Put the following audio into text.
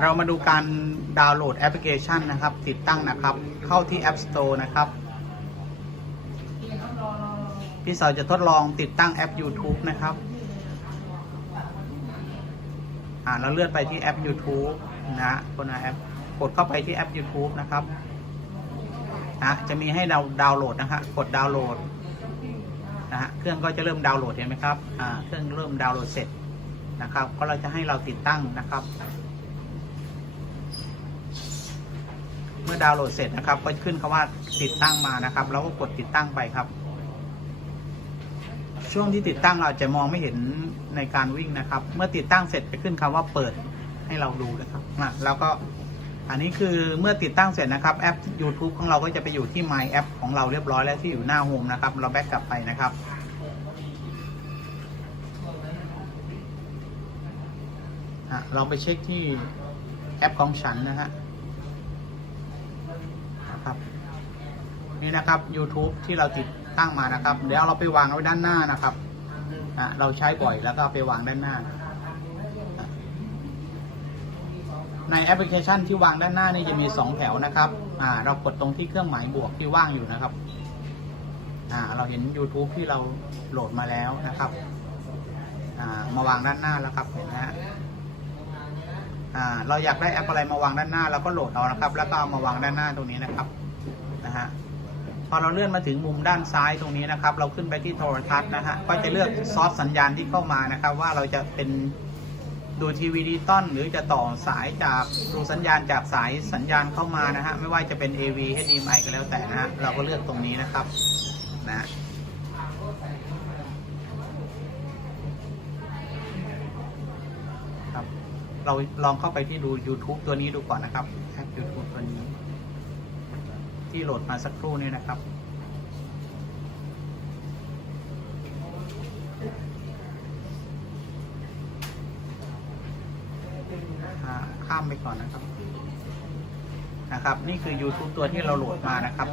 เรามาดูการดาวน์โหลดแอปพลิเคชันนะครับ ติดตั้งนะครับ เข้าที่ App Store นะครับ พี่สาวจะทดลองติดตั้งแอป YouTube นะครับอ่าเราเลื่อนไปที่แอป YouTube นะฮะคนแอปกดเข้าไปที่แอป YouTube นะครับนะจะมีให้ดาดาวน์โหลดนะฮะกดดาวน์โหลดนะฮะเครื่องก็จะเริ่มดาวน์โหลดเห็นไหมครับอ่าเครื่องเริ่มดาวน์โหลดเสร็จ นะครับ ก็เราจะให้เราติดตั้งนะครับ เมื่อดาวน์โหลดเสร็จนะครับ ก็ขึ้นคำว่าติดตั้งมานะครับเราก็กดติดตั้งไปครับ ช่วงที่ติดตั้งเราจะมองไม่เห็นในการวิ่งนะครับ เมื่อติดตั้งเสร็จจะขึ้นคำว่าเปิดให้เราดูนะครับนะแล้วก็อันนี้คือเมื่อติดตั้งเสร็จนะครับแอป YouTube ของเราก็จะไปอยู่ที่ My App ของเราเรียบร้อยแล้วที่อยู่หน้าโฮมนะครับ เราแบ็กกลับไปนะครับ อะ ลองไปเช็คที่แอปของฉันนะฮะนะครับนี่นะครับ YouTube ที่เราติดตั้งมานะครับ เดี๋ยวเราไปวางไว้ด้านหน้านะครับอะเราใช้บ่อยแล้วก็ไปวางด้านหน้า ในแอปพลิเคชันที่วางด้านหน้านี่จะมีสองแถวนะครับอ่าเรากดตรงที่เครื่องหมายบวกที่ว่างอยู่นะครับอ่าเราเห็น YouTube ที่เราโหลดมาแล้วนะครับอ่ามาวางด้านหน้าแล้วครับเห็นไหมฮะ เราอยากได้แอปอะไรมาวางด้านหน้าเราก็โหลดเอานะครับ แล้วก็เอามาวางด้านหน้าตรงนี้นะครับนะฮะพอเราเลื่อนมาถึงมุมด้านซ้ายตรงนี้นะครับ เราขึ้นไปที่โทรทัศน์นะฮะก็จะเลือกซอสสัญญาณที่เข้ามานะครับ ว่าเราจะเป็นดูทีวีดิจิตอลหรือจะต่อสายจากดูสัญญาณจากสายสัญญาณเข้ามานะฮะไม่ว่าจะเป็น AV HDMI ก็แล้วแต่นะฮะเราก็เลือกตรงนี้นะครับนะครับ เราลองเข้าไปที่ดู YouTube ตัวนี้ดูก่อนนะครับแอป YouTube ตัวนี้ ที่โหลดมาสักครู่นี้นะครับ ข้ามไปก่อนนะครับ นะครับ นี่คือ YouTube ตัวที่เราโหลดมานะครับ